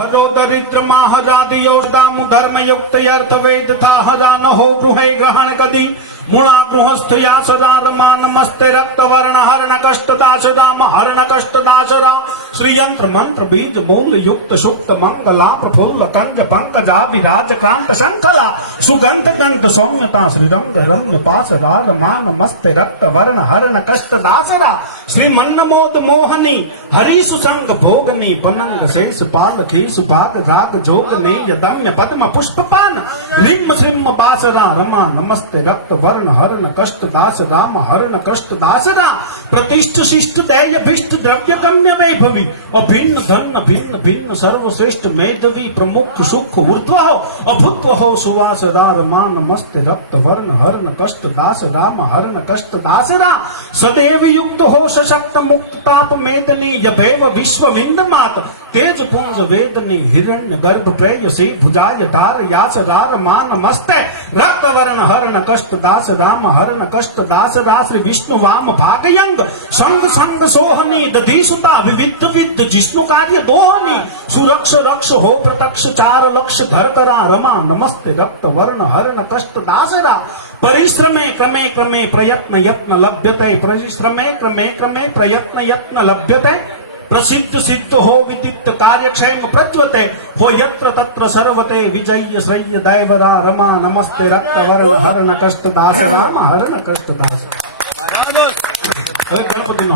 हरो दरिद्र माहरादियोदाम धर्म युक्त अर्थ वेद था हरा न हो गृह ग्रहण कदी मूला गृहस्थ या सदा रमा नमस्ते रक्त वर्ण हरण कष्ट दास राम हरण कष्ट दास राम श्री यंत्र मंत्र बीज मूल युक्त सुक्त मंगला प्रफुल्ल कंज पंकजा विराज क्रांत शंखला सुगंध कंठ सौम्यता श्रीरंग रंग पास रमा नमस्ते रक्त वर्ण हरण कष्ट दासरा श्री मन्नमोद मोहनी हरि सुसंग भोगनी पनंग शेष पाल की सुपाद राग जोगनी यदम्य पद्म पुष्पपान रिम श्रीम बासरा रमा नमस्ते रक्त वर्ण हरण कष्ट दास राम हरण कष्ट दासरा प्रतिष्ठ शिष्ट दैय भिष्ट द्रव्य गम्य वैभवी अभिन्न धन भिन्न भिन्न सर्वश्रेष्ठ मेधवी प्रमुख सुख ऊर्ध्व हो अभुत्व हो सुवास रमा नमस्ते रक्त वर्ण हरण कष्ट दास राम हरण कष्ट दासरा सदैव युक्त हो सशक्त मुक्त ताप मेदनी यभैव विश्व विंद मात तेज पुंज वेदनी हिरण्य गर्भ प्रेयसी भुजाय तार यास रार मान नमस्ते रक्त वर्ण हरण कष्ट दास राम हरण कष्ट दास श्री विष्णु वाम भागयंग संग संग सोहनी दधी सुता विविध विद्ध जिष्णु कार्य दोहनी सुरक्ष रक्ष हो प्रत्यक्ष चार लक्ष धर करा रमा नमस्ते रक्त वर्ण हरण कष्ट दासरा परिश्रमे क्रमे क्रमे प्रयत्न यत्न लभ्यते परिश्रमे क्रमे क्रमे प्रयत्न यत्न लभ्यते प्रसिद्ध सिद्ध हो विदित कार्यक्षेम प्रज्वते हो यत्र तत्र सर्वते विजय श्रेय दैवरा रमा नमस्ते रक्त वर्ण हरण कष्ट दास राम हरण कष्ट दास गणपति नो